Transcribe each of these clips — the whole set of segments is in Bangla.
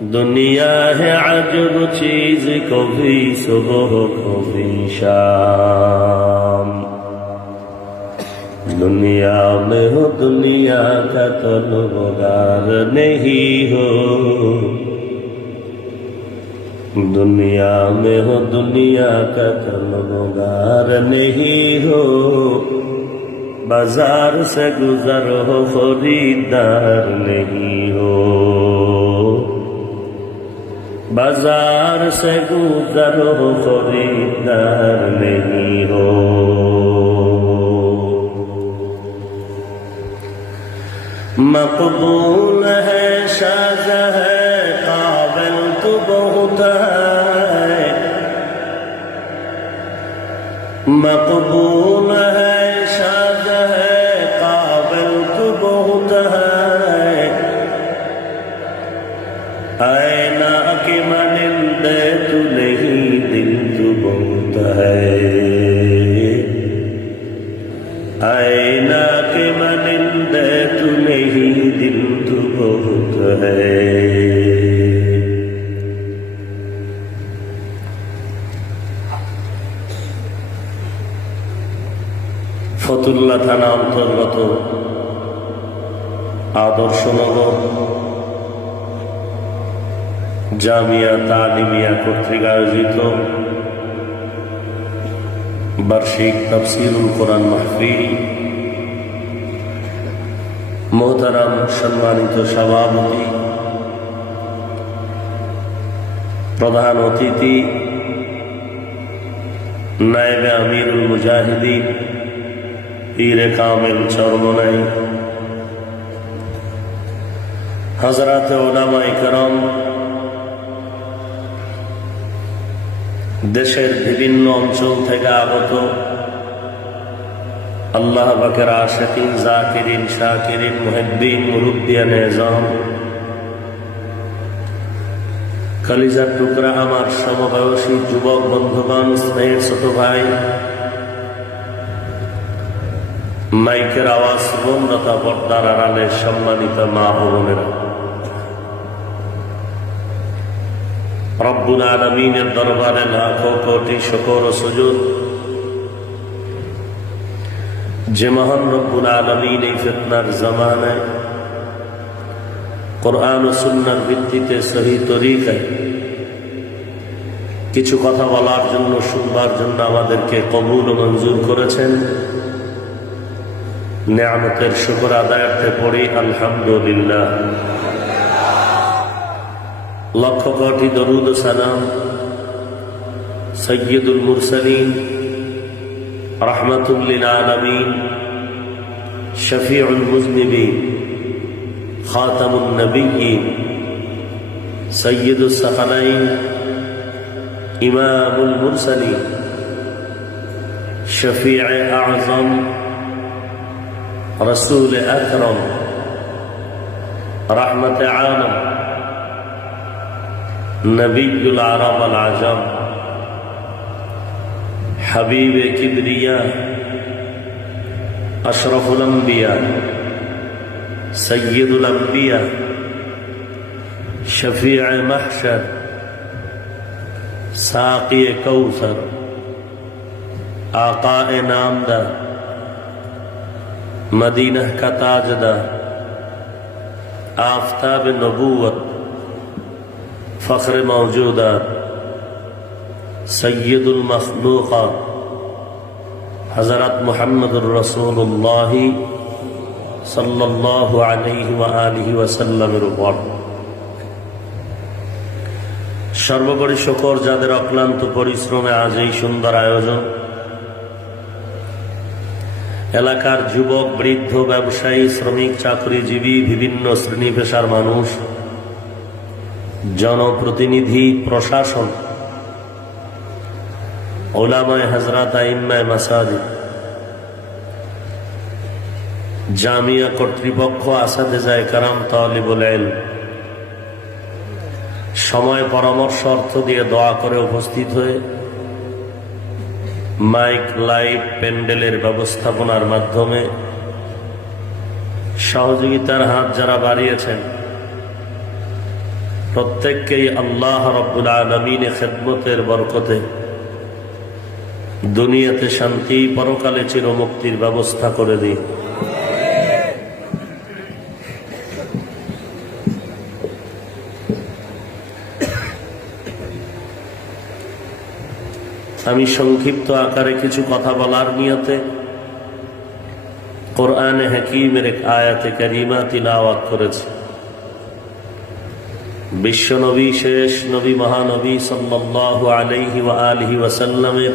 دنیا ہے عجب چیز، کبھی صبح کبھی شام. دنیا میں ہو دنیا کا طلبگار نہیں ہو، دنیا میں ہو دنیا کا طلبگار نہیں ہو. بازار سے گزر ہو خریدار نہیں ہو، بازار سے گزر ہو خریدار نہیں ہو. مقبول ہے شاذ ہے قابل تو بہت ہے، مقبول ہے شاذ ہے قابل تو بہت ہے. آئینہ کی مانندے تو نہیں دل تو بہت ہے، آئینہ کی مانندے تو نہیں دل تو بہت ہے. ফতুল্লা থানা অন্তর্গত আদর্শনগর জামিয়া তালিমিয়া কর্তৃক আয়োজিত বার্ষিক তাফসীরুল কোরআন মাহফিল, মোহতারাম সম্মানিত সভাপতি, প্রধান অতিথি, নায়েবে আমিরুল মুজাহিদিন পীর কামিল চরমনাই, হযরত উলামায়ে কেরাম, দেশের বিভিন্ন অঞ্চল থেকে আগত আল্লাহ পাকের আশিকিন, জাকিরিন, শাকিরিন, মুহিব্বিন, মুরব্বিয়ানে এজাম, কলিজার টুকরা আমার সমবয়সী যুবক বন্ধুগণ, স্নেহের ছোট ভাই, মাইকের আওয়াজ শ্রবণরতা পর্দার আড়ালে সম্মানিত মা ও বোনেরা, রব্বুল আলামিনের দরবারে লাখো কোটি শুকর ও সুজুদ যে মহান রব্বুল আলামিন এই ফিতনার জামানায় কোরআন ও সুন্নাহর ভিত্তিতে সহি তরিকায় কিছু কথা বলার জন্য, শুনবার জন্য আমাদেরকে কবুল ও মঞ্জুর করেছেন। নেয়ামতের শুকর আদায়ার্থে পড়ি আলহামদুলিল্লাহ। লক্ষ কোটি দরুদ ও সালাম সাইয়্যিদুল মুরসালিন, রাহমাতুল লিল আলামিন, শফিউল মুজনিবিন, খাতামুন নবিয়্যিন, সাইয়্যিদুস সাকালাইন, ইমামুল মুরসালিন, শফিউ আযম, رسول اکرم، رحمت عالم، نبی العرب العجم، حبیب کبریا، اشرف الانبیاء، سید الانبیاء، شفیع محشر، ساقی کوثر، آقا نامدہ، مدینہ کا تاجدار، آفتاب نبوت، فخر موجودات، سید المخلوقات، حضرت محمد الرسول اللہ صلی اللہ علیہ وآلہ وسلم উপর সর্বোপরি শুকর যাদের অক্লান্ত পরিশ্রমে আজ এই সুন্দর আয়োজন। এলাকার যুবক, বৃদ্ধ, ব্যবসায়ী, শ্রমিক, চাকরিজীবী, বিভিন্ন শ্রেণী পেশার মানুষ, জনপ্রতিনিধি, প্রশাসন, উলামায়ে হযরত, আইম্মায়ে মাসাজিদ, জামিয়া কর্তৃপক্ষ, আসাতেজায়ে কেরাম, তালিবুল ইলম, সময়, পরামর্শ, অর্থ দিয়ে দোয়া করে উপস্থিত হয়ে মাইক, লাইট, প্যান্ডেলের ব্যবস্থাপনার মাধ্যমে সহযোগিতার হাত যারা বাড়িয়েছেন, প্রত্যেককেই আল্লাহ রাব্বুল আলামিনের খেদমতের বরকতে দুনিয়াতে শান্তি, পরকালে চিরমুক্তির ব্যবস্থা করে দিন। আমি সংক্ষিপ্ত আকারে কিছু কথা বলার নিয়তে কোরআনে হাকীমের এক আয়াতে কারিমা তিলাওয়াত করেছি। বিশ্বনবী, শেষ নবী, মহানবী সাল্লাল্লাহু আলাইহি ওয়া আলিহি ওয়াসাল্লামের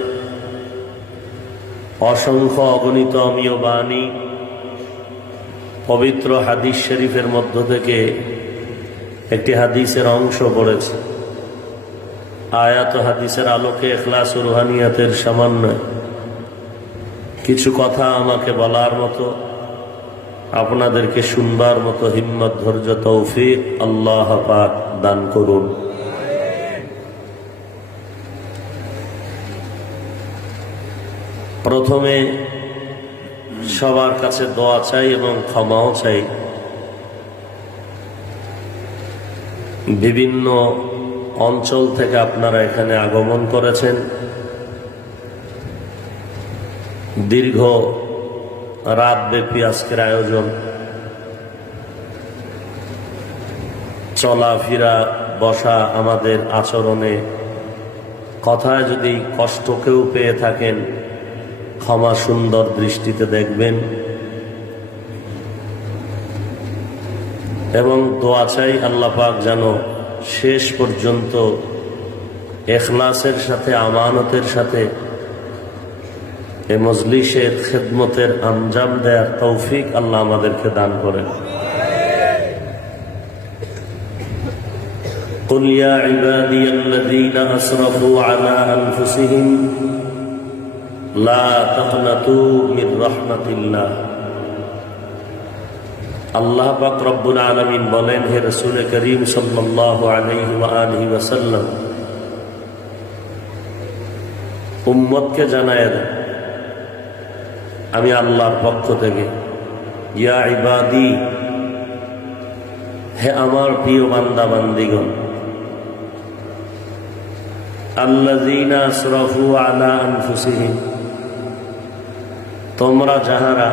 অসংখ্য অগণিত অমীয় বাণী পবিত্র হাদিস শরীফের মধ্য থেকে একটি হাদিসের অংশ পড়েছে। আয়াত হাদিসের আলোকে ইখলাস ও রুহানিয়াতের সামান্য কিছু কথা আমাকে বলার মতো, আপনাদেরকে শুনবার মতো হিম্মত, ধৈর্য, তৌফিক আল্লাহ পাক দান করুন। প্রথমে সবার কাছে দোয়া চাই এবং ক্ষমাও চাই। বিভিন্ন অঞ্চল থেকে আপনারা এখানে আগমন করেছেন। দীর্ঘ রাতব্যাপী আজকের আয়োজন। চলাফেরা, বসা, আমাদের আচরণে, কথায় যদি কষ্ট কেউ পেয়ে থাকেন, ক্ষমা সুন্দর দৃষ্টিতে দেখবেন এবং দোয়া চাই আল্লাহ পাক যেন শেষ পর্যন্ত ইখলাসের সাথে, আমানতের সাথে এ মজলিসের খেদমতের আঞ্জাম দেয়ার তৌফিক আল্লাহ আমাদেরকে দান করেন। قل يا عبادي الذين أسرفوا على أنفسهم لا تقنطوا من رحمة الله। আল্লাহ পাক রব্বুল আলামিন বলেন, হে রাসূল করিম সাল্লাল্লাহু আলাইহি ওয়া আলিহি ওয়াসাল্লাম, উম্মতকে জানায় দেন আমি আল্লাহর পক্ষ থেকে, ইয়া ইবাদি, হে আমার প্রিয় বান্দা বান্দিগণ, আল্লাযীনা আসরাফু আলা আনফুসিহিম, তোমরা যাহারা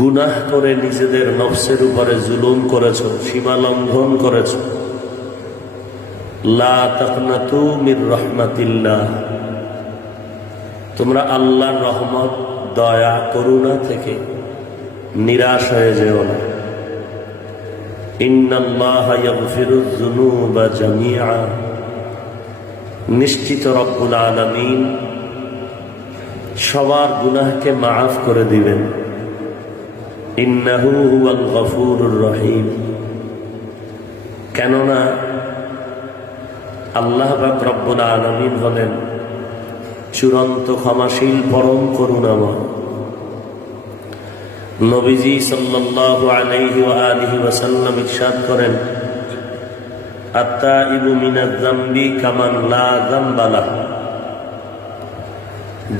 গুনাহ করে নিজেদের নফসের উপরে জুলুম করেছ, সীমা লঙ্ঘন করেছ, লা তাকনাতু মির রাহমাতিল্লাহ, তোমরা আল্লাহর রহমত, দয়া, করুণা থেকে নিরাশ হয়ে যেও না। ইন্নাল্লাহা ইয়াগফিরুয যুনুবা জামিআ, নিশ্চিত রব্বুল আলামিন সবার গুনাহকে মাফ করে দিবেন। ইন্নাহু হুয়াল গফুরুর রহিম, কেননা আল্লাহ পাক রব্বুল আলামিন হলেন চূড়ান্ত ক্ষমাশীল, পরম করুণাময়। নবীজি সাল্লাল্লাহু আলাইহি ওয়া আলিহি ওয়াসাল্লাম ইরশাদ করেন, আত-তাইবু মিনাজ যামবি কামান লা যামবা লাহু,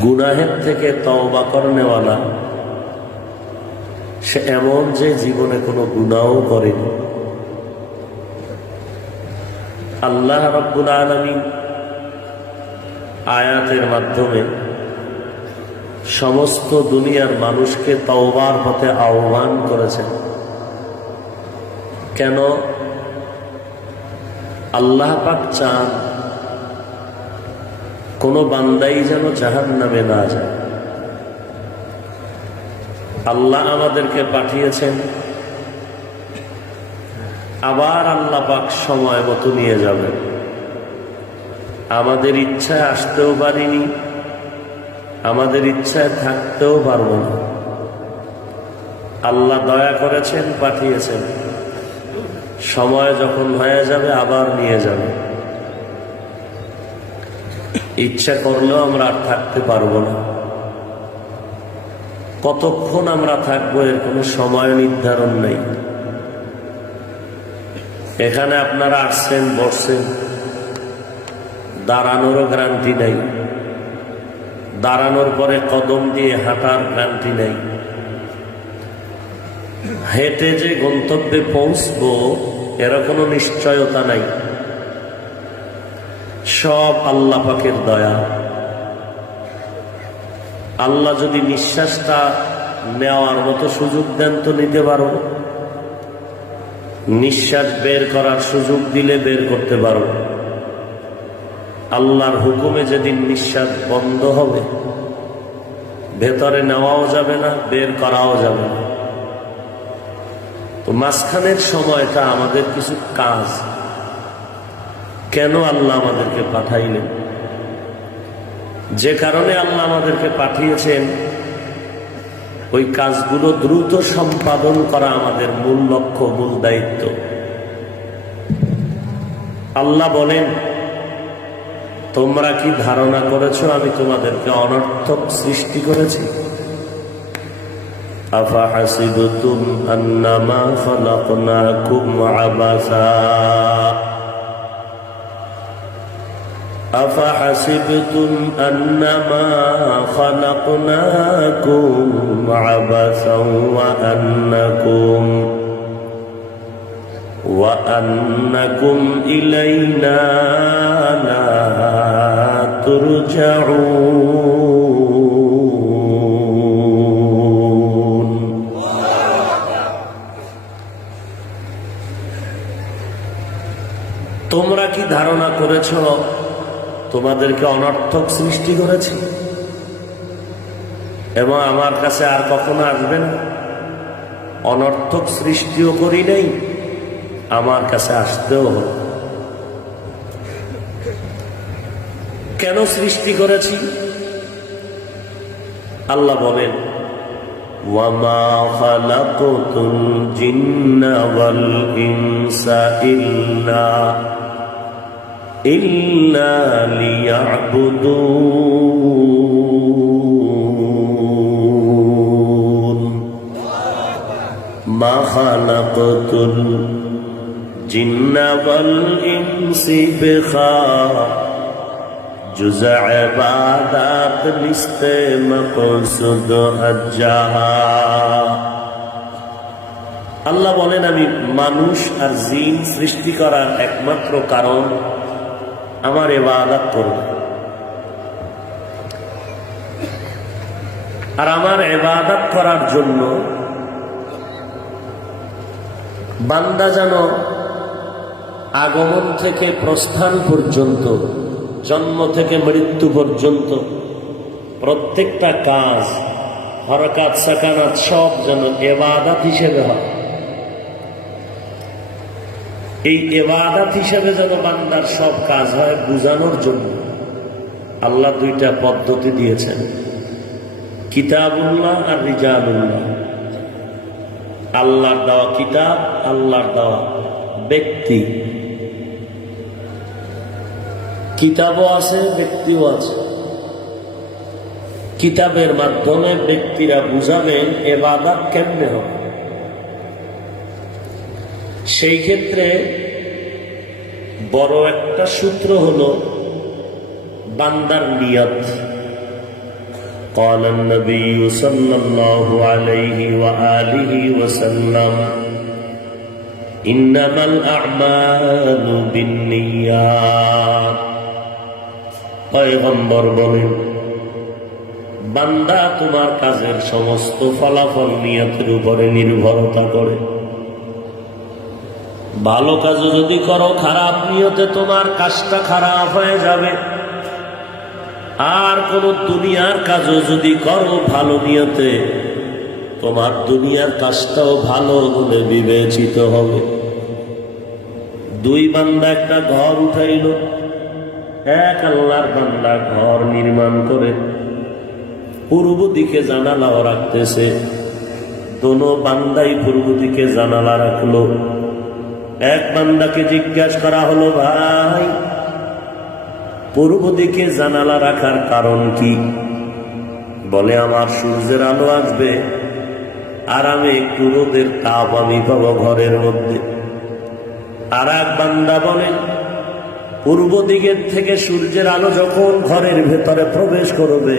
গুনাহের থেকে তওবা করনেওয়ালা সে এমন যে জীবনে কোনো গুনাহও করেনি। আল্লাহ রাব্বুল আলামিন আয়াতের মাধ্যমে সমস্ত দুনিয়ার মানুষকে তওবার পথে আহ্বান করেছেন। কেন? আল্লাহ পাক চান কোনো বান্দাই যেন জাহান্নামে না যায়। আল্লাহ আমাদেরকে পাঠিয়েছেন, আবার আল্লাহ পাক সময় মতো নিয়ে যাবেন। আমাদের ইচ্ছায় আসতেও পারিনি, আমাদের ইচ্ছায় থাকতেও পারবো না। আল্লাহ দয়া করেছেন, পাঠিয়েছেন, সময় যখন হয়ে যাবে আবার নিয়ে যাবে। ইচ্ছা করলেও আমরা আর থাকতে পারবো না। কতক্ষণ আমরা থাকবো এর কোনো সময় নির্ধারণ নেই। এখানে আপনারা আসছেন, বসছেন, দাঁড়ানোরও গ্যারান্টি নেই, দাঁড়ানোর পরে কদম দিয়ে হাঁটার গ্যারান্টি নেই। হেঁটে যে গন্তব্যে পৌঁছবো এর কোনো নিশ্চয়তা নাই। সব আল্লাহ পাকের দয়া। আল্লাহ যদি নিঃশ্বাসটা নেওয়ার মতো সুযোগ দেন তো নিতে পারো, নিঃশ্বাস বের করার সুযোগ দিলে বের করতে পারো। আল্লাহর হুকুমে যেদিন নিঃশ্বাস বন্ধ হবে, ভেতরে নেওয়াও যাবে না, বের করাও যাবে না। তো মাঝখানের সময়টা আমাদের কিছু কাজ। কেন আল্লাহ আমাদেরকে পাঠাইলেন? যে কারণে আল্লাহ আমাদেরকে পাঠিয়েছেন, ওই কাজগুলো দ্রুত সম্পাদন করা আমাদের মূল লক্ষ্য, মূল দায়িত্ব। আল্লাহ বলেন, তোমরা কি ধারণা করেছো আমি তোমাদেরকে অনর্থক সৃষ্টি করেছি? আফাহাসিবতুম আন্নামা খালাকনাকুম আবাসা أفحسبتم أنما خلقناكم عبثا وأنكم إلينا لا ترجعون। তোমরা কি ধারণা করেছো তোমাদেরকে অনর্থক সৃষ্টি করেছি এবং আমার কাছে আর কখনো আসবে না? অনর্থক সৃষ্টিও করি নাই, আমার কাছে আসতেও হবে। কেন সৃষ্টি করেছি? আল্লাহ বলেন, ওয়ামা খালাকতুল জিন্না ওয়াল ইনসা ইল্লা লিয়াবুদুন মা খালাকতুল জিন্না ওয়াল ইনসা বিখা জুজ ইবাদাত লিস্তে মাকসুদ হজ্জাহা। আল্লাহ বলেন, আমি মানুষ আর জিন সৃষ্টি করার একমাত্র কারণ আমার ইবাদত করবে। আর আমার ইবাদত করার জন্য বান্দা যেন আগমন থেকে প্রস্থান পর্যন্ত, জন্ম থেকে মৃত্যু পর্যন্ত প্রত্যেকটা কাজ, হরকাত সাকানাত সব যেন ইবাদত হিসেবে হয়। এই ইবাদত হিসেবে যেন বান্দার সব কাজ হয়, বুঝানোর জন্য আল্লাহ দুইটা পদ্ধতি দিয়েছেন, কিতাবুল্লাহ আর রিজালুল্লাহ। আল্লাহর দেওয়া কিতাব, আল্লাহর দেওয়া ব্যক্তি। কিতাবও আছে, ব্যক্তিও আছে। কিতাবের মাধ্যমে ব্যক্তিরা বুঝাবেন ইবাদত কেমনে হবে। সেই ক্ষেত্রে বড় একটা সূত্র হলো বান্দার নিয়ত। قال النبي صلى الله عليه وآله وسلم إنما الأعمال بالنيات। পয়গম্বর বলেন, বান্দা তোমার কাজের সমস্ত ফলাফল নিয়তের উপরে নির্ভরতা করে। ভালো কাজও যদি করো খারাপ নিয়তে, তোমার কাজটা খারাপ হয়ে যাবে। আর কোন দুনিয়ার কাজও যদি করো ভালো নিয়তে, তোমার দুনিয়ার কাজটাও ভালো বলে বিবেচিত হবে। দুই বান্দা একটা ঘর উঠাইল। এক আল্লাহর বান্দা ঘর নির্মাণ করে পূর্ব দিকে জানালাও রাখতেছে। দোনো বান্দাই পূর্ব দিকে জানালা রাখলো। এক বান্দাকে জিজ্ঞাসা করা হলো, ভাই পূর্ব দিকে জানালা রাখার কারণ কি? বলে, আমার সূর্যের আলো আসবে আর আমি একটু রোদের তাপ আমি পাবো ঘরের মধ্যে। আর এক বান্দা বলেন, পূর্ব দিকের থেকে সূর্যের আলো যখন ঘরের ভেতরে প্রবেশ করবে,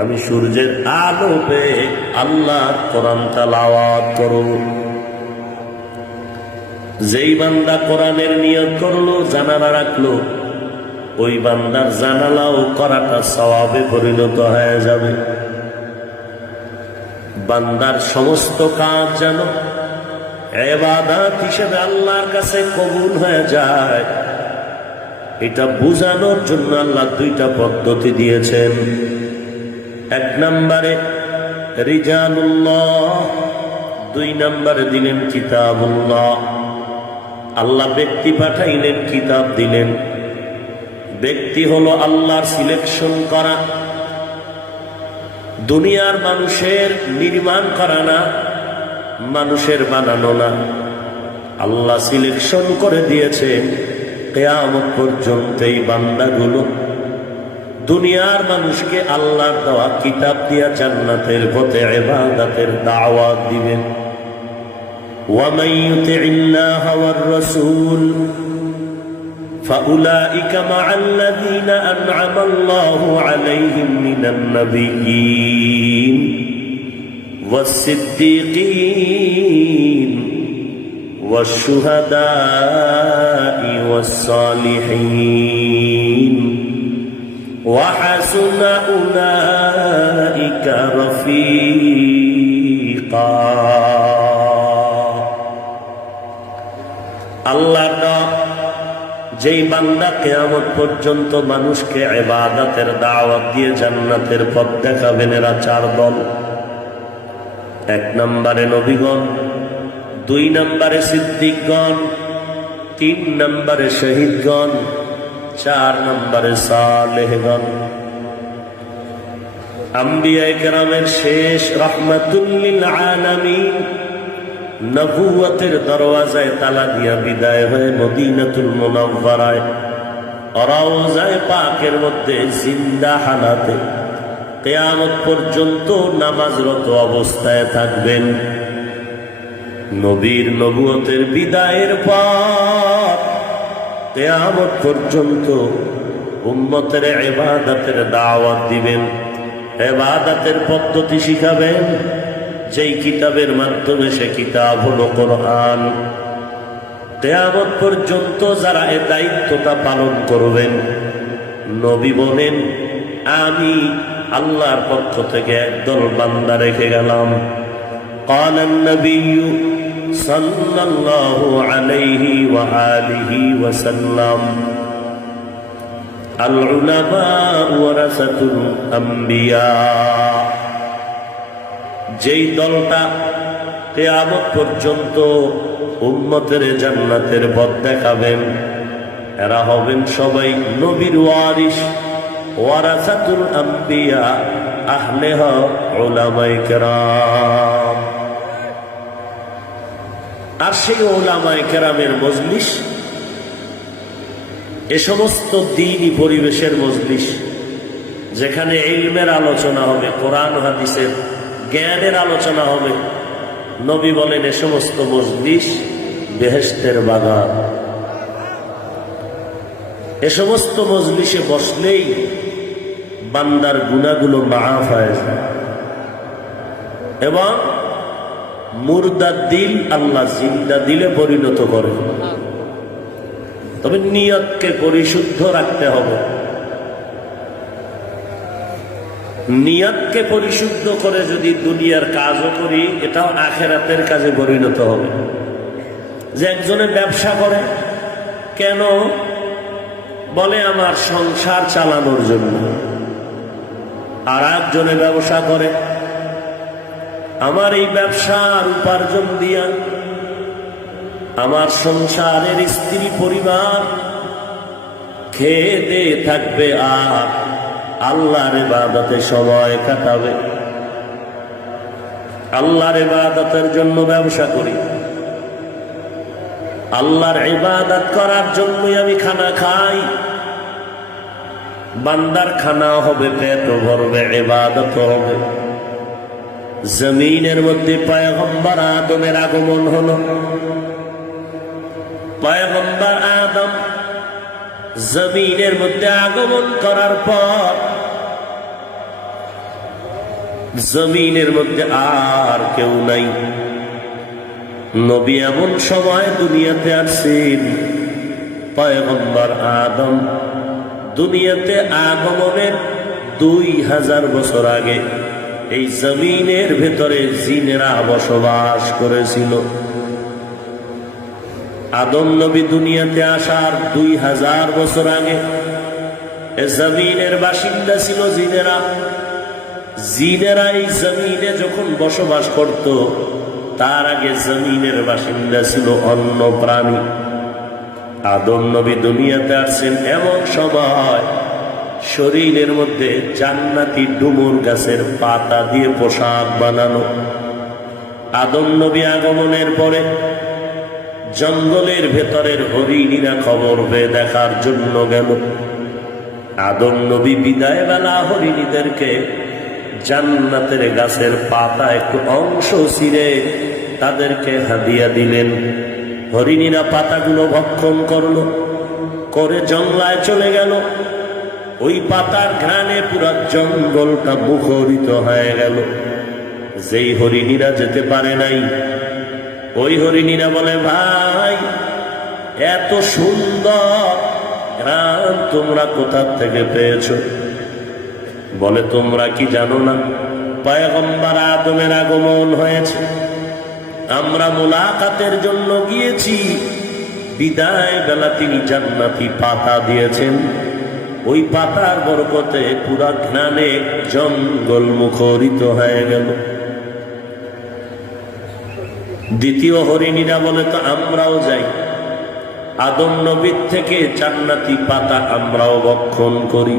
আমি সূর্যের আলো পেয়ে আল্লাহর কোরআন তেলাওয়াত করব। যেই বান্দা কোরআনের নিয়ত করলো, জানালা রাখলো, ওই বান্দার জানালাও করাটা সওয়াবে পরিণত হয়ে যাবে। বান্দার সমস্ত কাজ যেন ইবাদত হিসেবে আল্লাহর কাছে কবুল হয়ে যায়, এটা বোঝানোর জন্য আল্লাহ দুইটা পদ্ধতি দিয়েছেন। এক নম্বরে রিজালুল্লাহ, দুই নম্বরে দিলেন কিতাবুল্লাহ। আল্লাহ ব্যক্তি পাঠাইলেন, কিতাব দিলেন। ব্যক্তি হলো আল্লাহর সিলেকশন করা, দুনিয়ার মানুষের নির্মাণ করা না, মানুষের বানানো না। আল্লাহ সিলেকশন করে দিয়েছেন কিয়ামত পর্যন্ত এই বান্দাগুলো দুনিয়ার মানুষকে আল্লাহর দেওয়া কিতাব দিয়া জান্নাতের পথে ইবাদতের দাওয়াত দিবেন। ومن يطع الله والرسول فأولئك مع الذين أنعم الله عليهم من النبيين والصديقين والشهداء والصالحين وحسن أولئك رفيقا। আল্লাহ যেই বান্দা কিয়ামত পর্যন্ত মানুষকে ইবাদতের দাওয়াত দিয়ে জান্নাতের পথ দেখাবেন, এরা চার দল। এক নম্বরে নবীগণ, দুই নম্বরে সিদ্দিকগণ, তিন নম্বরে শহীদগণ, চার নম্বরে সালেহগণ। আম্বিয়ায়ে কেরামের শেষ রাহমাতুল লিল আলামিন নবুয়তের দরওয়াজায় তালা দিয়া বিদায় হয়ে মদিনাতুল মুনাওয়ারায় রওজায়ে পাকের মধ্যে জিন্দা হালাতে কিয়ামত পর্যন্ত নামাজরত অবস্থায় থাকবেন। নবীর নবুয়তের বিদায়ের পর কিয়ামত পর্যন্ত উম্মতের ইবাদতের দাওয়াত দিবেন, ইবাদতের পদ্ধতি শিখাবেন, যেই কিতাবের মাধ্যমে সে কিতাব হলো কোরআন। কিয়ামত পর্যন্ত যারা এই দায়িত্বটা পালন করবেন, নবী বলেন আমি আল্লাহর পক্ষ থেকে একদল বান্দা রেখে গেলাম। قال النبي صلى الله عليه وآله وسلم العلماء ورثة الأنبياء। যেই দলটা কিয়ামত পর্যন্ত উম্মতের জান্নাতের পথ দেখাবেন, এরা হবেন সবাই নবীর ওয়ারিস, ওয়ারাসাতুল আম্বিয়া, আহলে হক, উলামায়ে কেরাম। আর সেই উলামায়ে কেরামের মজলিস, এ সমস্ত দ্বীনি পরিবেশের মজলিস, যেখানে ইলমের আলোচনা হবে, কোরআন হাদিসের জ্ঞানের আলোচনা হবে, নবী বলেন এ সমস্ত মজলিস বেহেশতের বাগান। এ সমস্ত মজলিসে বসলেই বান্দার গুনাহগুলো মাফ হয়ে যায় এবং মুর্দার দিল আল্লাহ জিন্দা দিলে পরিণত করে। তবে নিয়তকে পরিশুদ্ধ রাখতে হবে। নিয়তকে পরিশুদ্ধ করে যদি দুনিয়ার কাজও করি, এটাও আখিরাতের কাজে পরিণত হবে। যে একজনে ব্যবসা করে, কেন বলে আমার সংসার চালানোর জন্য, আর একজনে ব্যবসা করে আমার এই ব্যবসার উপার্জন দিয়া আমার সংসারের স্ত্রী পরিবার খেয়ে দিয়ে থাকবে আর আল্লাহর ইবাদতে সময় কাটাবে। আল্লাহর ইবাদতের জন্য ব্যবসা করি, আল্লাহর ইবাদত করার জন্যই আমি খানা খাই। বান্দার খানা হবে, পেট ভরবে, ইবাদত হবে। জমিনের মধ্যে পয়গম্বর আদমের আগমন হলো। পয়গম্বর আদম জমিনের মধ্যে আগমন করার পর জমিনের মধ্যে আর কেউ নাই। নবী এমন সময় দুনিয়াতে আসছেন, পয়গম্বর আদম দুনিয়াতে আগমনের 2000 বছর আগে এই জমিনের ভেতরে জিনেরা বসবাস করেছিল। আদম নবী দুনিয়াতে আসার 2000 বছর আগে এই জমিনের বাসিন্দা ছিল জিনেরা। জিনেরা এই জমিনে যখন বসবাস করত, তার আগে জমিনের বাসিন্দা ছিল অন্য প্রাণী। আদম নবী দুনিয়াতে আসছেন এমন সময় শরীরের মধ্যে জান্নাতি ডুমুর গাছের পাতা দিয়ে পোশাক বানানো। আদম নবী আগমনের পরে জঙ্গলের ভেতরের হরিণীরা খবর পেয়ে দেখার জন্য গেল। আদম নবী বিদায় বেলা হরিণীদেরকে জান্নাতের গাছের পাতা একটু অংশ ছিঁড়ে তাদেরকে হাদিয়া দিলেন। হরিণীরা পাতাগুলো ভক্ষণ করলো, করে জঙ্গলায় চলে গেল। ওই পাতার ঘ্রাণে পুরা জঙ্গলটা মুখরিত হয়ে গেল। যেই হরিণীরা যেতে পারে নাই, ওই হরিণীরা বলে, ভাই এত সুন্দর ঘ্রাণ তোমরা কোথা থেকে পেয়েছো? বলে, তোমরা কি জানো না পয়গম্বর আদমের আগমন হয়েছে? আমরা মুলাকাতের জন্য গিয়েছি, বিদায় বেলা তিনি জান্নাতি পাতা দিয়েছেন। ওই পাতার বরকতে পুরা ঘ্রাণে জঙ্গল মুখরিত হয়ে গেল। দ্বিতীয় হরিণীরা বলে, তো আমরাও যাই, আদম নবীর থেকে জান্নাতি পাতা আমরাও ভক্ষণ করি।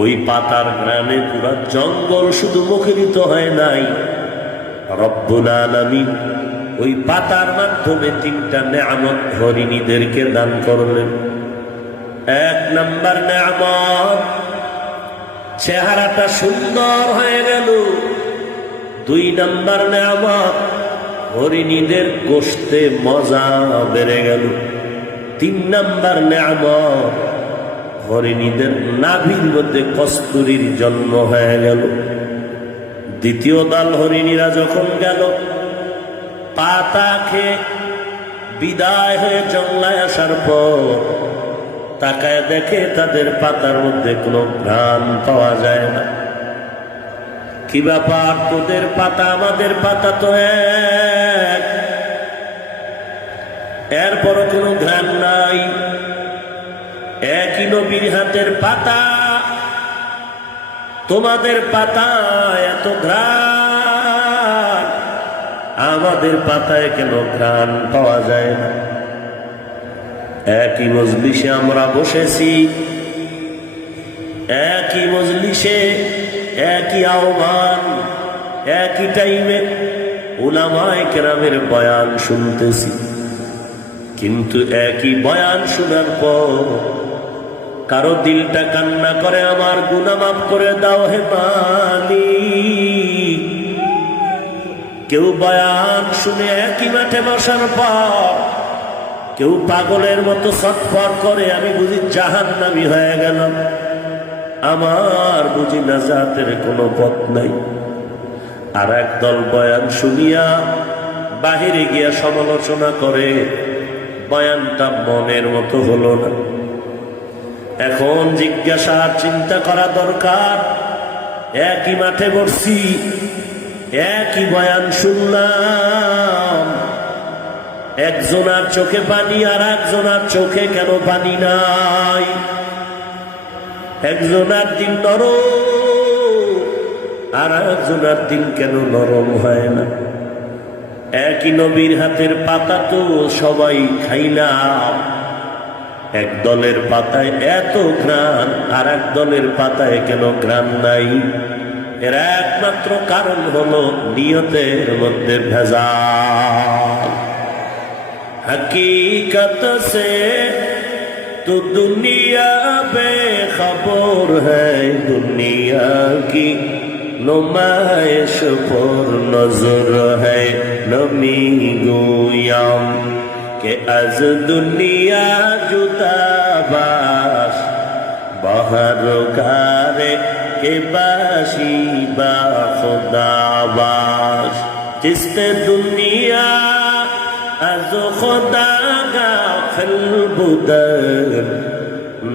ওই পাতার ঘ্রাণে পুরা জঙ্গল শুধু মুখরিত হয় নাই, রব্বুল আলামিন ওই পাতার মাধ্যমে 3টা নেয়ামত হরিণীদেরকে দান করলেন। 1 নাম্বার নেয়ামত, চেহারাটা সুন্দর হয়ে গেল। 2 নাম্বার নেয়ামত, হরিণীদের গোশতে মজা বেড়ে গেল। 3 নাম্বার নেয়ামত, হরিণীদের নাভির মধ্যে কস্তুরীর জন্ম হয়ে গেল। দ্বিতীয় দল হরিণীরা যখন গেল, পাতা খেয়ে বিদায় হয়ে জঙ্গলায় আসার পর তাকায় দেখে তাদের পাতার মধ্যে কোনো ঘ্রাণ পাওয়া যায় না। কি ব্যাপার, তোদের পাতা আমাদের পাতা তো এক, এরপরও কোনো ঘ্রাণ নাই। একই নবীর হাতের পাতা, তোমাদের পাতা এত ঘ্রাণ, আমাদের পাতায় কেন ঘ্রাণ পাওয়া যায় না? একই মজলিসে আমরা বসেছি, একই মজলিসে একই আহ্বান, একই টাইমে উলামায়ে কেরামের বয়ান শুনতেছি, কিন্তু একই বয়ান শোনার পর কারো দিলটা কান্না করে, আমার গুনাহ মাফ করে দাও হে মালিক। কেউ বয়ান শুনে একই মাঠে বসার পর কেউ পাগলের মতো ছটফট করে, আমি বুঝি জাহান্নামী হয়ে গেলাম, আমার বুঝি নাজাতের কোনো পথ নাই। আর একদল বয়ান শুনিয়া বাহিরে গিয়া সমালোচনা করে, বয়ানটা মনের মতো হলো না। এখন জিজ্ঞাসা চিন্তা করা দরকার, একই মাঠে বসছি, একই বয়ান শুনলাম, একজনার চোখে পানি আর একজনার চোখে কেন পানি নাই? একজনার দিন নরম আর একজনার দিন কেন নরম হয় না? একই নবীর হাতের পাতা তো সবাই খাইলাম, এক দলের পাতায় এত ঘ্রাণ আর এক দলের পাতায় কেন ঘ্রাণ নাই? এর একমাত্র কারণ হলো নিয়তের মধ্যে ভেজাল। हकीकत से तो दुनिया बेखबर है, दुनिया की नुमाइश पर नजर है। नमी गोयाम के अज दुनिया जुदा बाश, बाहर कारे के बाशी बा खुदा बाश। جس پہ دنیا از خدا غافل بودن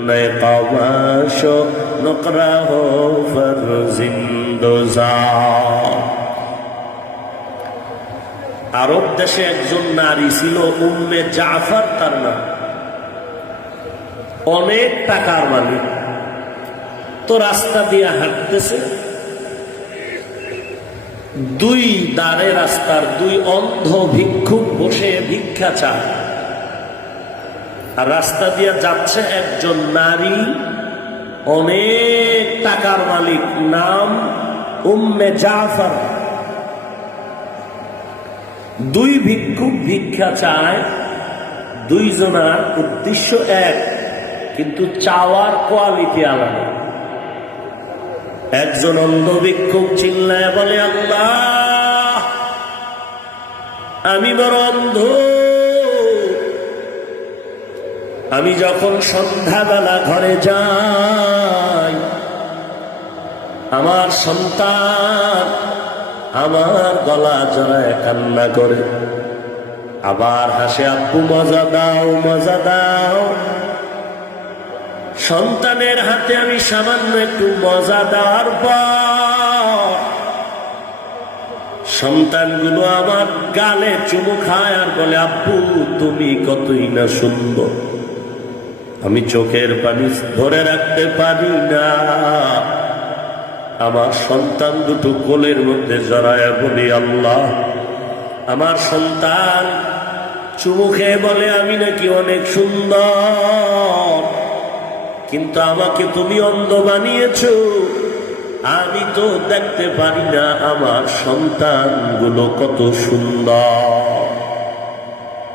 نئے قواش و نقرہ ہو فرزندوزار আরব দেশে একজন নারী ছিল উম্মে জাফর তার নাম অনেক টাকার মালিক তো রাস্তা দিয়ে হাঁটতেছে দুই দাঁড়ে রাস্তার দুই অন্ধ ভিক্ষুক বসে ভিক্ষা চায় আর রাস্তা দিয়ে যাচ্ছে একজন নারী অনেক টাকার মালিক নাম উম্মে জাফর দুই ভিক্ষুক ভিক্ষা চায় দুইজনার উদ্দেশ্য এক কিন্তু চাওয়ার কোয়ালিটি আলাদা একজন অন্ধ ভিক্ষুক চিল্লায় বলে আল্লাহ আমি বড় অন্ধ আমি যখন সন্ধ্যাবেলা ঘরে যাই আমার সন্তান আমার গলা জড়ায় কান্না করে আবার হাসে আব্বু মজা দাও মজা দাও সন্তানের হাতে আমি সামান্য একটু মজা দেওয়ার পর সন্তানগুলো আমার গালে চুমু খায় আর বলে আব্বু তুমি কতই না সুন্দর আমি চোখের পানি ধরে রাখতে পারি না আমার সন্তান দুটো কোলের মধ্যে জড়ায় বলি আল্লাহ আমার সন্তান চুমু খেয়ে বলে আমি নাকি অনেক সুন্দর কিন্তু আমাকে তুমি অন্ধ বানিয়েছো আমি তো দেখতে পারি না আমার সন্তানগুলো কত সুন্দর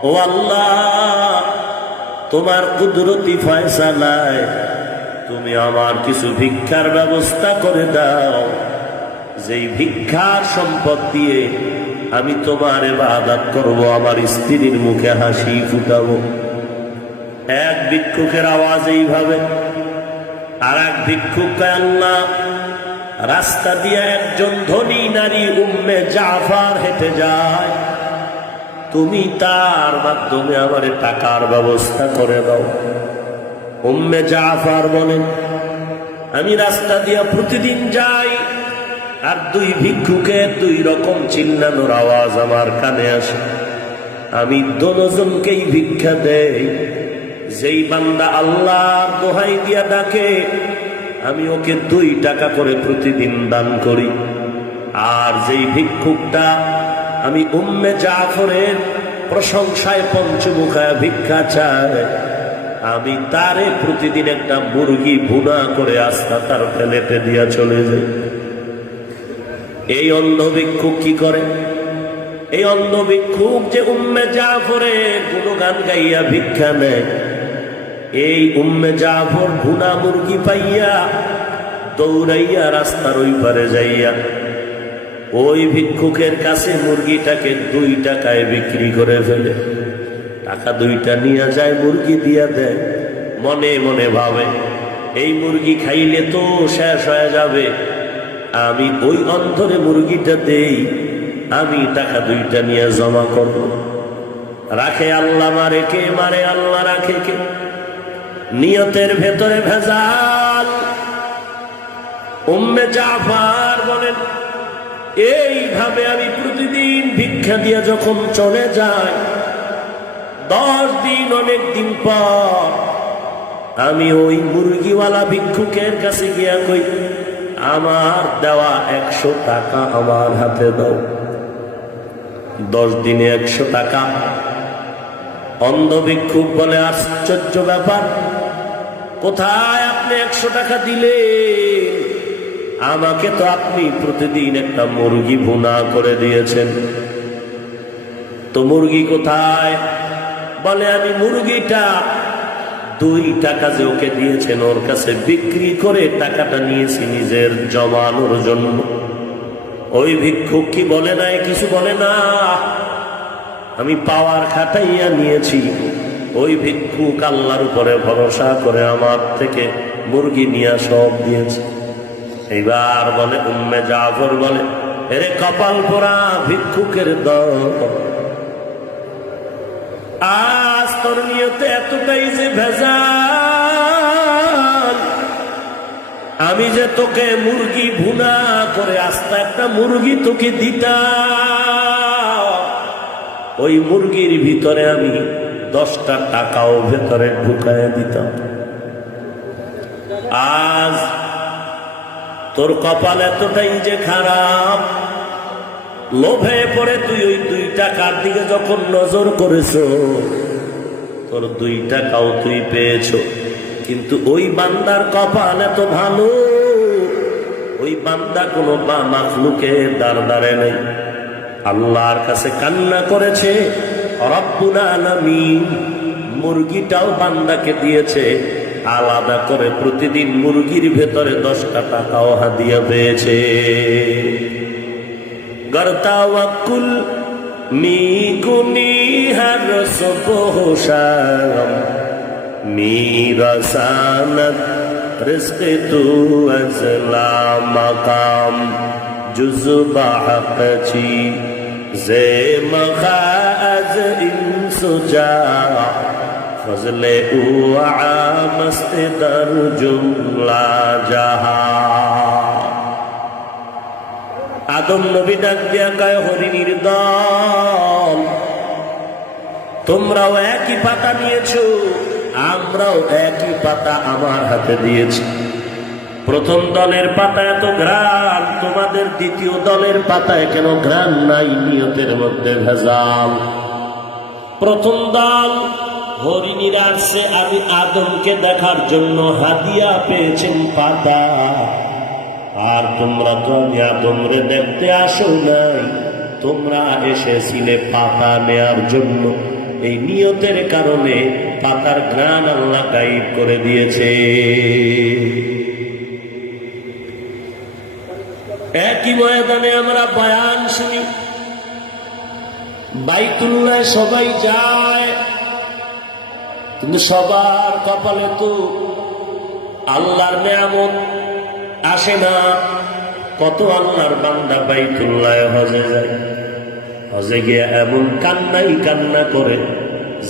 ও আল্লাহ তোমার কুদরতি ফয়সালায় তুমি আমার কিছু ভিক্ষার ব্যবস্থা করে দাও যেই ভিক্ষার সম্পদ দিয়ে আমি তোমার ইবাদত করব আমার স্ত্রীর মুখে হাসি ফুটাবো এক ভিক্ষুকের আওয়াজ এইভাবে আর এক ভিক্ষুক আল্লাহ রাস্তা দিয়ে একজন ধনী নারী উম্মে জাফর হেঁটে যায় তুমি তার মাধ্যমে আমার টাকার ব্যবস্থা করে দাও উম্মে জাফর বলেন আমি রাস্তা দিয়ে প্রতিদিন যাই আর দুই ভিক্ষুকের দুই রকম চিল্লানোর আওয়াজ আমার কানে আসে আমি দুজনকেই ভিক্ষা দেই যেই বান্দা আল্লাহর দোহাই দিয়া ডাকে আমি ওকে 2 টাকা করে প্রতিদিন দান করি আর যেই ভিক্ষুকটা আমি উম্মে জাফরের প্রশংসায় পঞ্চমুখায় ভিক্ষা চাই আমি তারে প্রতিদিন একটা মুরগি ভুনা করে আস্তা তার প্লেটে দিয়া চলে যাই এই অন্ধ ভিক্ষুক কি করে এই অন্ধ ভিক্ষুক যে উম্মে জাফরের গুণগান গাইয়া ভিক্ষা নেয় এই উম্মে জাফর ভুনা মুরগি পাইয়া দৌড়াইয়া রাস্তার ওই পারে যাইয়া ওই ভিক্ষুকের কাছে মুরগিটাকে 2 টাকায় বিক্রি করে ফেলে টাকা 2টা নিয়ে যায় মুরগি দিয়া দেয় মনে মনে ভাবে এই মুরগি খাইলে তো শেষ হয়ে যাবে আমি ওই অন্ধরে মুরগিটা দেই আমি টাকা 2টা নিয়ে জমা করব রাখে আল্লাহ মারে কে মারে আল্লাহ রাখে কে নিয়তের ভেতরে ভেজাল উম্মে জাফর বলেন এইভাবে আমি প্রতিদিন ভিক্ষা দিয়া যখন চলে যাই 10 দিন অনেক দিন পর আমি ওই মুরগিওয়ালা ভিক্ষুকের কাছে গিয়া কই আমার দেওয়া 100 টাকা আমার হাতে দাও 10 দিনে 100 টাকা অন্ধ ভিক্ষুক বলে আশ্চর্য ব্যাপার কোথায় আপনি 100 টাকা দিলে আমাকে তো আপনি প্রতিদিন একটা মুরগি ভুনা করে দিয়েছেন তো মুরগি কোথায় বলে আমি মুরগিটা 2 টাকা যে ওকে দিয়েছেন ওর কাছে বিক্রি করে টাকাটা নিয়েছি নিজের জমানোর জন্য ওই ভিক্ষুক কি বলে নাই কিছু বলে না আমি পাওয়ার খাটাইয়া নিয়েছি ওই ভিক্ষুক আল্লাহর উপরে ভরসা করে আমার থেকে মুরগি নিয়ে সব দিয়েছে এবার বলে উম্মে জাফর বলে এরে কপাল পোড়া ভিক্ষুকের দল, আজ তোর নিয়তে এতটাই যে ভেজাল, আমি যে তোকে মুরগি ভুনা করে আস্তা একটা মুরগি তোকে দিতাম, ওই মুরগির ভিতরে আমি 10টা টাকাও ভেতরে ঢুকায় দিতাম। আজ তোর কপাল এতটাই যে খারাপ, লোভে পড়ে তুই ওই 2 টাকার দিকে যখন নজর করেছ, তোর 2 টাকাও তুই পেয়েছ। কিন্তু ওই বান্দার কপাল এত ভালো, ওই বান্দা কোনো মাখলুকে দাঁড়ে নেই, আল্লাহর কাছে কান্না করেছে, রব্বুল আলামিন মুরগিটাও বান্দাকে দিয়েছে, আলাদা করে প্রতিদিন মুরগির ভেতরে 10টা টাকাও হাদিয়া পেয়েছে। গরতাওয়াক্কুল মি গুনি হর সুবহ শাম, میرساند رزق تو از لا مقام، جز بحق چی زیمخا از انس جا، فضل او عامست در جملا جہا۔ আদম নবী ডাক দিয়া কয়, হরিণীর দল, তোমরাও একই পাতা নিয়েছো, আমরাও একই পাতা আমার হাতে দিয়েছি। প্রথম দলের পাতা এত ঘ্রাণ, তোমাদের দ্বিতীয় দলের পাতায় কেন ঘ্রাণ নাই? নিয়তের মধ্যে ভেজাল। প্রথম দল হরিণীরা আসছে আমি আদমকে দেখার জন্য, হাদিয়া পেয়েছেন পাতা, আর তোমরা তো আমি আদমরে দেখতে আসো নাই, তোমরা এসেছিলে পাতা নেয়ার জন্য। এই নিয়তের কারণে পাতার ঘ্রাণ আল্লাহ গায়েব করে দিয়েছে। একই ময়দানে আমরা বয়ান শুনি, বাইতুল্লাহ সবাই যায়, কিন্তু সবার কপালে তো আল্লাহর নিয়ামত আসে না। কত আল্লাহর বান্দা বাইতুল্লাহ হজে যায়, হজে গিয়ে এমন কান্নাই কান্না করে,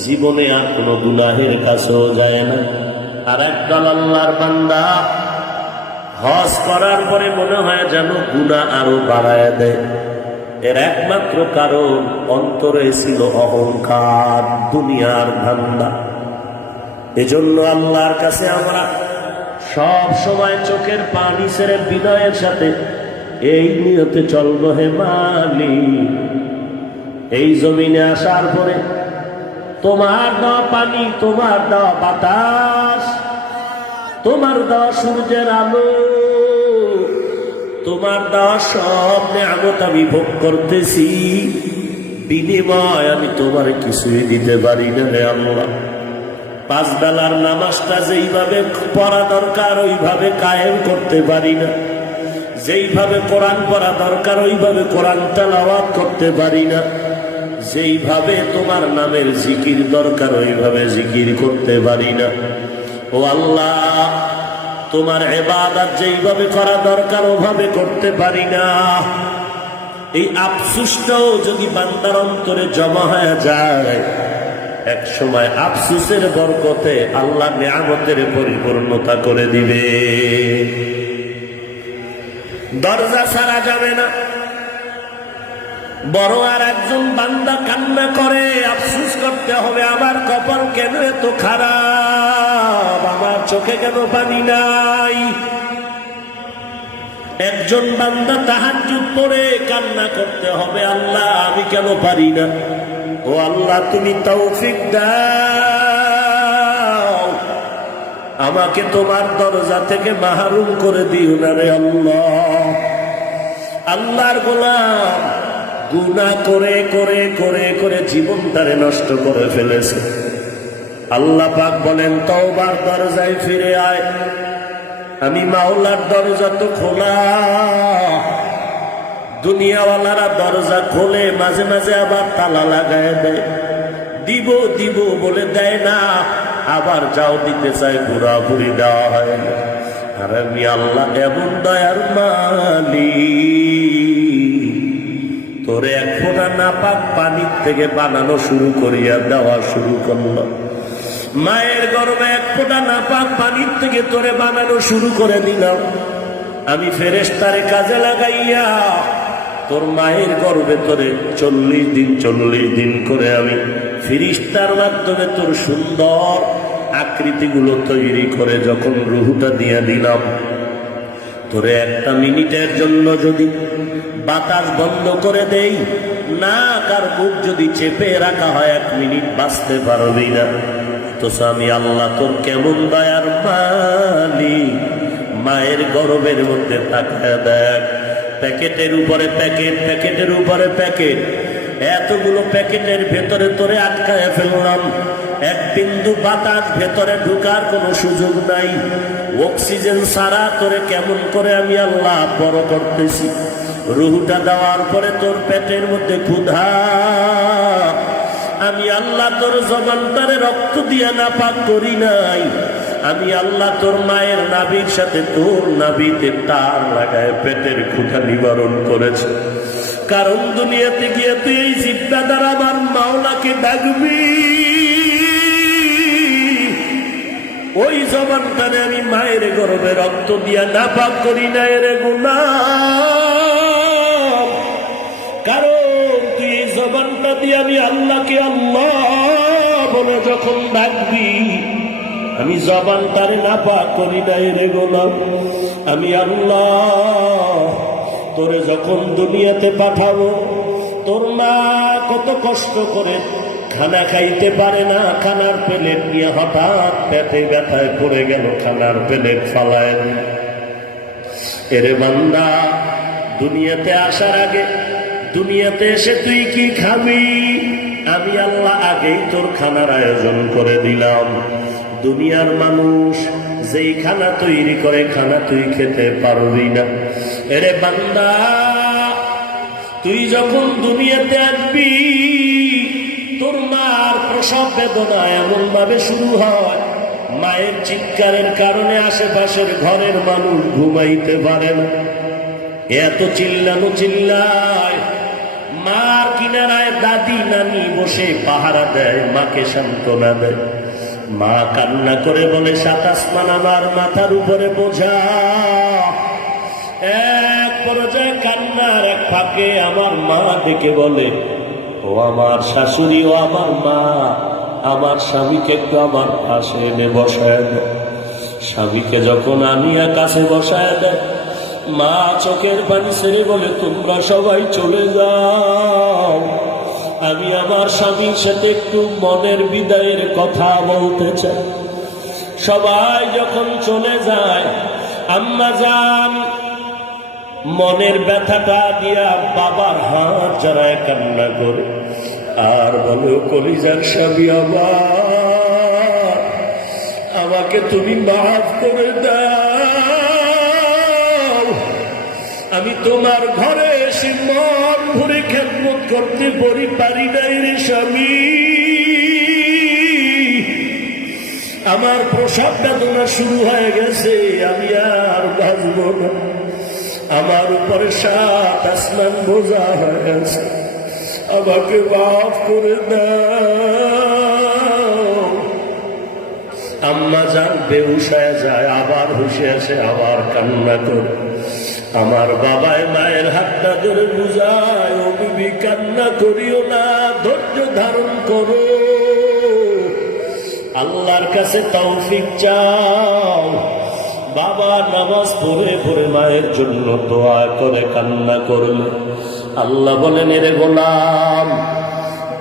জীবনে আর কোনো গুনাহের কাছেও যায় না। আর একদল আল্লাহর বান্দা হজ করার পরে মনে হয় যেন গুনাহ আরো বাড়ায় দেয়। এর একমাত্র কারণ অন্তরে ছিল অহংকার, দুনিয়ার ধান্দা। এজন্য আল্লাহর কাছে আমরা সব সময় চোখের পানি ছেড়ে বিনয়ের সাথে এই নিয়তে চলবো, হে মালিক, এই জমিনে আসার পরে তোমার দেওয়া পানি, তোমার দেওয়া বাতাস, তোমার দেওয়া সূর্যের আলো, তোমার দেওয়া সব নিয়ামত আমি ভোগ করতেছি, বিনিময় আমি তোমার কিছুই দিতে পারি না রে আল্লাহ। 5 বেলার নামাজটা যেইভাবে পড়া দরকার ওইভাবে কায়েম করতে পারি না, যেইভাবে কোরআন পড়া দরকার ওইভাবে কোরআন তেলাওয়াত করতে পারি না, যেইভাবে তোমার নামের জিকির দরকার ওইভাবে জিকির করতে পারি না। ও আল্লাহ, তোমার ইবাদত যেইভাবে করা দরকার ওভাবে করতে পারি না। এই আফসোসটাও যদি বান্দার অন্তরে জমা হয়ে যায়, এক সময় আফসোসের বরকতে আল্লাহ নিয়ামতের পরিপূর্ণতা করে দিবে। দরজা ছাড়া যাবে না। বড় আর একজন বান্দা কান্না করে, আফসোস করতে হবে, আমার কপাল কেন এত খারাপ, আমার চোখে কেন পানি নাই। একজন বান্দা তাহাজ্জুদ পড়ে কান্না করতে হবে, আল্লাহ আমি কেন পারি না। ও আল্লাহ, তুমি তৌফিক দাও, আমাকে তোমার দরজা থেকে মাহরুম করে দিও না রে আল্লাহ। আল্লাহর গোলাম গুনাহ করে করে করে করে জীবন তারে নষ্ট করে ফেলেছে। আল্লাহ পাক বলেন, তওবার দরজায় ফিরে আয়, আমি মাওলার দরজা তো খোলা। দুনিয়াওয়ালারা দরজা খোলে, মাঝে মাঝে আবার তালা লাগায় দেয়, দিব দিব বলে দেয় না, আবার যাও দিতে চায়, ঘোরাঘুরি দেওয়া হয় না। আর আমি আল্লাহ এমন দয়ার মালিক, তোরে এক ফোঁটা নাপাক পানির থেকে বানানো শুরু করিয়া দেওয়া শুরু করলো। মায়ের গর্ভে এক ফোঁটা নাপাক পানির থেকে তোরে বানানো শুরু করে দিলাম। আমি ফেরেশতারে কাজে লাগাইয়া তোর মায়ের গর্ভে তোরে 40 দিন করে আমি ফেরেশতার মাধ্যমে তোর সুন্দর আকৃতিগুলো তৈরি করে যখন রুহুটা দিয়ে দিলাম, তোরে একটা মিনিটের জন্য যদি বাতাস বন্ধ করে দেই, নাক আর মুখ যদি চেপে রাখা হয় 1 মিনিট বাঁচতে পারবি না। তো আমি আল্লাহ তোর কেমন দয়ার মালিক। মায়ের গর্ভের মধ্যে তাকায় দেখ, প্যাকেটের উপরে প্যাকেট, প্যাকেটের উপরে প্যাকেট, এতগুলো প্যাকেটের ভেতরে তোরে আটকায় ফেললাম। 1 বিন্দু বাতাস ভেতরে ঢুকার কোনো সুযোগ নাই। অক্সিজেন ছাড়া তোরে কেমন করে আমি আল্লাহ বড় করতেছি। রুহুটা দেওয়ার পরে তোর পেটের মধ্যে ক্ষুধা, আমি আল্লাহ তোর জবানটারে রক্ত দিয়ে নাপাক করি নাই। আমি আল্লাহ তোর মায়ের নাভির সাথে তোর নাভিতে তার লাগায় পেটের ক্ষুধা নিবারণ করেছে। কারণ দুনিয়াতে গিয়ে তুই এই জিব্বা দ্বারা আমার মাওলাকে ডাকবি। ওই জবানটারে আমি মায়ের গর্ভে রক্ত দিয়া নাপাক করি নাই রে গোলাম। কারণ তুই এই জবানটা দিয়ে আমি আল্লাহকে আল্লাহ বলে যখন ডাকবি, আমি জবানটারে নাপাক করি নাই রে গোলাম। আমি আল্লাহ তোরে যখন দুনিয়াতে পাঠাবো, তোর মা কত কষ্ট করে খানা খাইতে পারে না, খানার প্লেট নিয়ে হঠাৎ পেটে ব্যথায় পড়ে গেল, খানার প্লেট ফালায়। এরে বান্দা, দুনিয়াতে আসার আগে, দুনিয়াতে এসে তুই কি খাবি, আমি আল্লাহ আগেই তোর খানার আয়োজন করে দিলাম। দুনিয়ার মানুষ যেই খানা তৈরি করে, খানা তুই খেতে পারবি না। এরে বান্দা, তুই যখন দুনিয়াতে আসবি, তোর মার প্রসব বেদনা এমন ভাবে শুরু হয়, মায়ের চিৎকারের কারণে আশেপাশের ঘরের মানুষ ঘুমাইতে পারে না। এত চিল্লানো চিল্লায়, মার কিনারায় দাদি নানি বসে পাহারা দেয়, মাকে সান্ত্বনা দেয়। মা কান্না করে বলে, 7 আসমান আমার মাথার উপরে বোঝা। এক পর্যায়ে কান্নার এক ফাঁকে আমার মা ডেকে বলে, ও আমার শাশুড়ি, ও আমার মা, আমার স্বামীকে একটু আমার পাশে এনে বসায় দেয়। স্বামীকে যখন আনিয়া কাছে বসায় দেয়, মা চোখের পানি ছেড়ে বলে, তোমরা সবাই চলে যাও, আমি আমার স্বামীর সাথে একটু মনের বিদায়ের কথা বলতে চাই। সবাই যখন চলে যায়, আম্মা জান মনের ব্যথাটা দিয়া বাবার হাত জড়ায় কান্না করে আর বলো, কলিজার স্বামী আমার, আমাকে তুমি মাফ করে দাও। আমি তোমার ঘরে এসে মন ভরে খেদমত করতে পারি নাই রে স্বামী। আমার প্রসব বেদনা শুরু হয়ে গেছে, আমি আর বাঁচব না। আমার উপরে 7 আসমান বোঝা হয়ে গেছে, আমাকে মাফ করে দাও। আম্মা জান বেহুশ হয়ে যায়, আবার হুশে আসে, আবার কান্না করে। আমার বাবায় মায়ের হাতটা ধরে বুঝায়, ও বিবি কান্না করিও না, ধৈর্য ধারণ করো, আল্লাহর কাছে তৌফিক চাও। বাবা নামাজ পড়ে পড়ে মায়ের জন্য দোয়া করে কান্না করল। আল্লাহ বলেন, এরে গোলাম,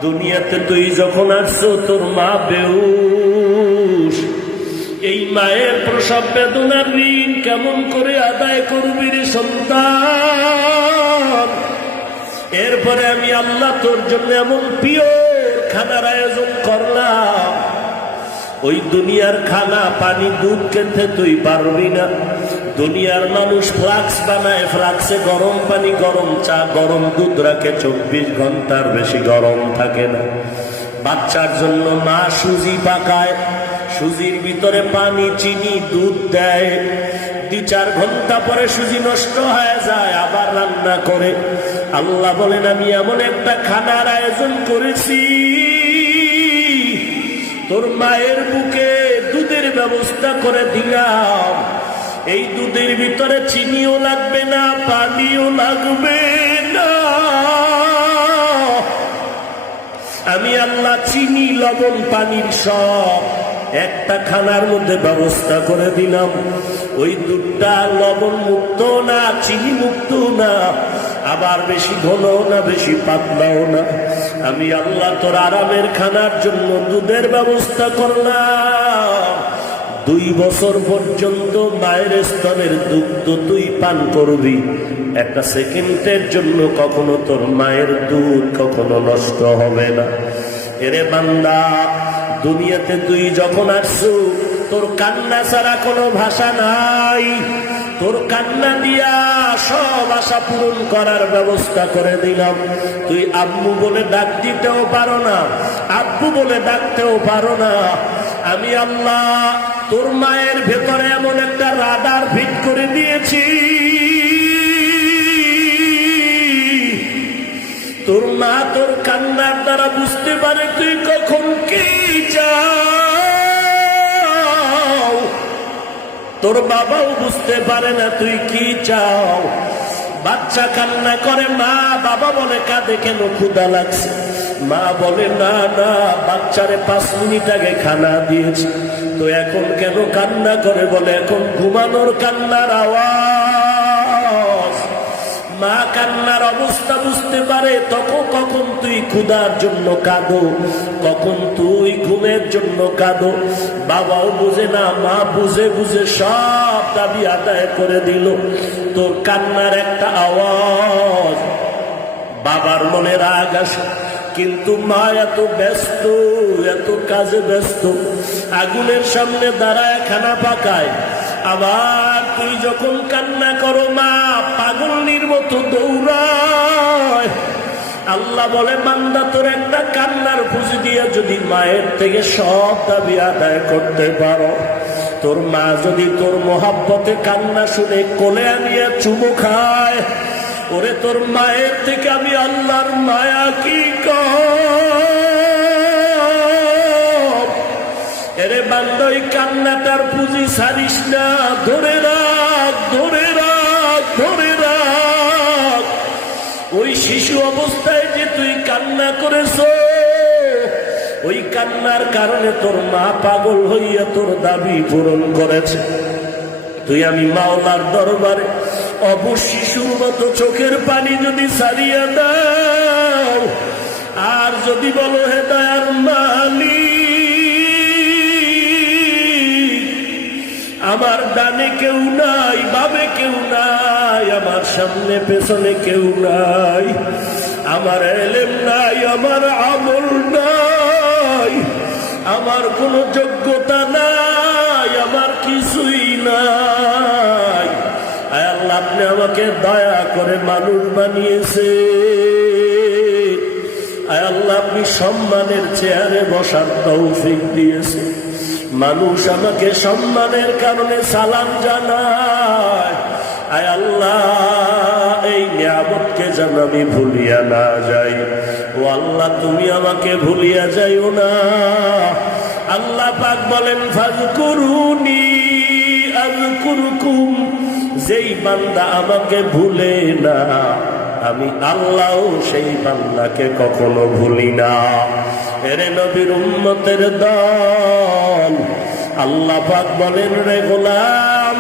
দুনিয়াতে তুই যখন আসছো, তোর মা বেহুশ। এই মায়ের প্রসব বেদনার ঋণ কেমন করে আদায় করবি রে সন্তান? এরপরে আমি আল্লাহ তোর জন্য এমন পিওর খানার আয়োজন করলাম, ওই দুনিয়ার খানা পানি দুধ খেতে তুই পারবি না। দুনিয়ার মানুষ ফ্লাক্স বানায়, ফ্লাক্সে গরম পানি, গরম চা, গরম দুধ রাখে, 24 ঘন্টার বেশি গরম থাকে না। বাচ্চার জন্য মা সুজি পাকায়, সুজির ভিতরে পানি, চিনি, দুধ দেয়। 2-4 ঘন্টা পরে সুজি নষ্ট হয়ে যায়, আবার রান্না করে। আল্লাহ বলেন আমি এমন একটা খানার আয়োজন করেছি, তোর মায়ের বুকে দুধের ব্যবস্থা করে দিলাম। এই দুধের ভিতরে চিনিও লাগবে না, পানিও লাগবে না। আমি আল্লাহ চিনি লবণ পানির সব একটা খানার মধ্যে ব্যবস্থা করে দিলাম। ওই দুধটা লবণ মুক্ত না, চিনি মুক্ত না, আবার বেশি ঘন না, বেশি পাতলাও না। আমি আল্লাহ তোর আরামের খানার জন্য দুধের ব্যবস্থা করলাম। 2 বছর পর্যন্ত মায়ের স্তনের দুগ্ধ তুই পান করবি। একটা সেকেন্ডের জন্য কখনো তোর মায়ের দুধ কখনো নষ্ট হবে না। এরে বান্দা, দুনিয়াতে তুই যখন আসছো তোর কান্না ছাড়া কোনো ভাষা নাই। তোর কান্না দিয়া সব আশা পূরণ করার ব্যবস্থা করে দিলাম। তুই আম্মু বলে ডাক দিতেও পারো না, আব্বু বলে ডাকতেও পারো না। আমি আল্লাহ তোর মায়ের ভেতরে এমন একটা রাডার ফিট করে দিয়েছি, তোর মা তোর কান্নার দ্বারা বুঝতে পারে তুই কখন কি চাও। তোর বাবাও বুঝতে পারে না তুই কি চাও। বাচ্চা কান্না করে, মা বাবা বলে কাঁদে কেন, ক্ষুধা লাগছে। মা বলে না না, বাচ্চারে 5 মিনিট আগে খানা দিয়েছি, তো এখন কেন কান্না করে? বলে এখন ঘুমানোর কান্নার আওয়াজ। মা কান্নার অবস্থা বুঝতে পারে, তখন কখন তুই ক্ষুধার জন্য কাঁদো, কখন তুই ঘুমের জন্য কাঁদো। বাবাও বুঝে না, মা বুঝে বুঝে সব দাবি আদায় করে দিল। তোর কান্নার একটা আওয়াজ, বাবার মনে রাগ আসে, কিন্তু মা এত ব্যস্ত, এত কাজে ব্যস্ত, আগুনের সামনে দাঁড়ায় খানা পাকায়। আবার তুই যখন কান্না করো মা পাগলনির মতো দৌড়ায়। আল্লাহ বলে বান্দা তোর একটা কান্নার পুঁজি দিয়া যদি মায়ের থেকে সব দাবি আদায় করতে পারো, তোর মা যদি তোর মোহাব্বতে কান্না শুনে কোলে আনিয়া চুমু খায়, ওরে তোর মায়ের থেকে আমি আল্লাহর মায়া কি কম। এরে বান্দা ওই কান্নাটার পুঁজি ছাড়িস না, ধরে রাখ, ধরে রাখ, ধরে রাখ। ওই শিশু অবস্থায় যে তুই কান্না করেছ, ওই কান্নার কারণে তোর মা পাগল হইয়া তোর দাবি পূরণ করেছে। তুই আমি মাওলার দরবারে অবশ শিশুর মতো চোখের পানি যদি ছাড়িয়ে দাও, আর যদি বলো হে দয়ার মালিক, আমার ডানে কেউ নাই, বামে কেউ নাই, আমার সামনে পেছনে কেউ নাই, আমার এলেম নাই, আমার আমল নাই, আমার কোনো যোগ্যতা নাই, আমার কিছুই নাই। আল্লাহ আপনি আমাকে দয়া করে মানুষ বানিয়েছে। আল্লাহ আপনি সম্মানের চেয়ারে বসার তৌফিক দিয়েছে। মানুষ আমাকে সম্মানের কারণে সালাম জানায়। আয় আল্লাহ এই নিয়ামতকে যেন আমি ভুলিয়া না যাই। ও আল্লাহ তুমি আমাকে ভুলিয়া যাইও না। আল্লাহ পাক বলেন ফাযকুরুনি আযকুরকুম, যেই বান্দা আমাকে ভুলে না আমি আল্লাহ সেই বান্দাকে কখনো ভুলি না। এরে নবীর উম্মতের দল, আল্লাহ পাক বলেন রে গোলাম,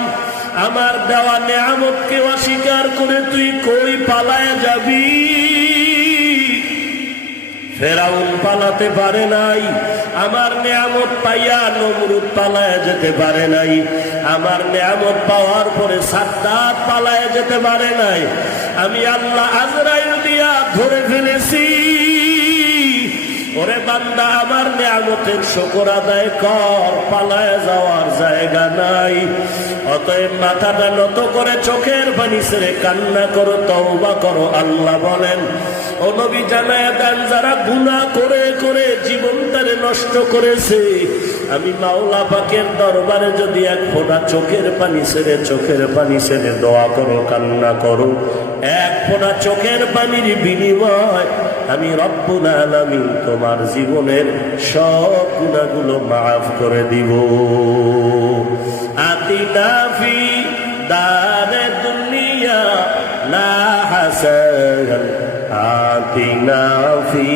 আমার দেওয়া নিয়ামতকে অস্বীকার করে তুই কই পালায় যাবি? ফেরাউন পালাতে পারে নাই, আমার নিয়ামত পাইয়া নমরুদ পালায় যেতে পারে নাই, আমার নিয়ামত পাওয়ার পরে সাদ্দাত পালায় যেতে পারে নাই। আমি আল্লাহ আজরাইল দিয়া ধরে ফেলেছি। ওরে বান্দা আমার নিয়ামতের শুকর আদায় কর, পালায় যাওয়ার জায়গা নাই। অতএব মাথাটা নত করে চোখের পানি ছেড়ে কান্না করো, তওবা করো। আল্লাহ বলেন ও নবী জানায়া দেন, যারা গুনাহ করে করে জীবনটারে নষ্ট করেছে, আমি মাওলা পাকের দরবারে যদি এক ফোঁটা চোখের পানি ছেড়ে দোয়া করো, কান্না করো, এক ফোঁটা চোখের পানির বিনিময় আমি রব্বুল আলামিন তোমার জীবনের সব গুনাহগুলো মাফ করে দিব। আতিনা ফি দারে দুনিয়া না হাসান, আতিনা ফি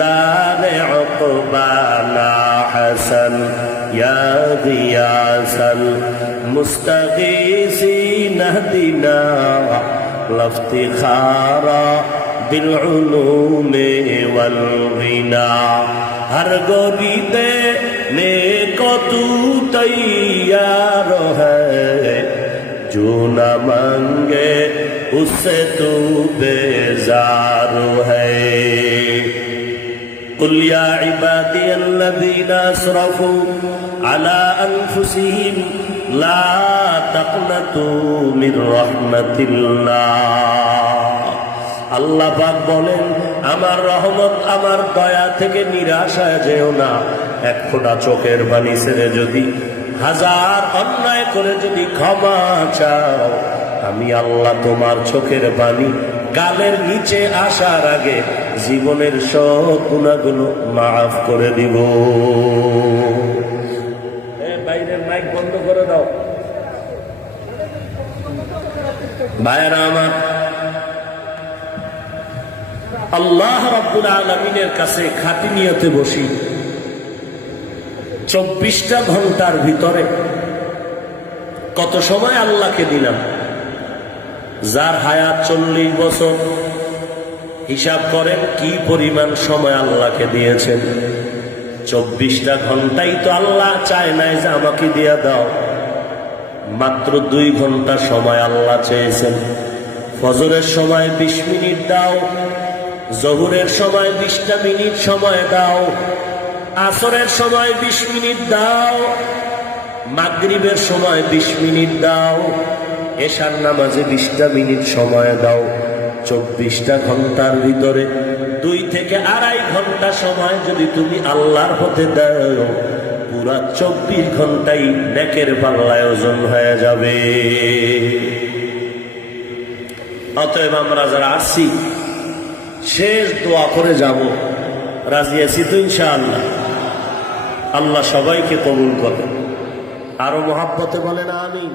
দারে উকবা না হাসান, ইয়া গিয়াসাল মুস্তাগীসিন ইহদিনা লাফতিখারা بالعلوم والغنا ہر گوری دینے کو تو تیار ہے، جو نہ مانگے اس سے تو بیزار ہے۔ قل یا عبادی الذین اسرفوا علی انفسهم لا تقنطوا من رحمت اللہ۔ আল্লাহ পাক বলেন, আমার রহমত, আমার দয়া থেকে নিরাশায় যেও না। এক ফোঁটা চোখের পানি ছেড়ে যদি হাজার অন্যায় করে যদি ক্ষমা চাও, আমি আল্লাহ তোমার চোখের পানি গালের নিচে আসার আগে জীবনের সব গুনাহগুলো মাফ করে দিব। বাইরের মাইক বন্ধ করে দাও। ভাইরা আমার, আল্লাহ রাব্বুল আলামিনের কাছে খাঁটি নিয়তে বসি। 24টা ঘন্টার ভিতরে কত সময় আল্লাহকে দিলাম? যার হায়াত 40 বছর, হিসাব করেন কি পরিমাণ সময় আল্লাহকে দিয়েছেন। 24টা ঘন্টাই তো আল্লাহ চায় নাই যে আমাকে দিয়া দাও, মাত্র 2 ঘন্টা সময় আল্লাহ চেয়েছেন। ফজরের সময় 20 মিনিট দাও, জোহরের সময় 20টা মিনিট সময় দাও, আসরের সময় 20 মিনিট দাও, মাগরিবের সময় 20 মিনিট দাও, এশার নামাজে 20টা মিনিট সময় দাও। 24টা ঘন্টার ভিতরে 2 থেকে 2.5 ঘন্টা সময় যদি তুমি আল্লাহর পথে দাও, পুরা 24 ঘন্টাই নেকের পাল্লায় ওজন হয়ে যাবে। অতএব আমরা যারা আসছি শেষ দোয়া করে যাব, রাজি আছি তো ইনশাআল্লাহ? আল্লাহ সবাইকে কবুল করে। আরো মহাব্বতে বলেন আমিন।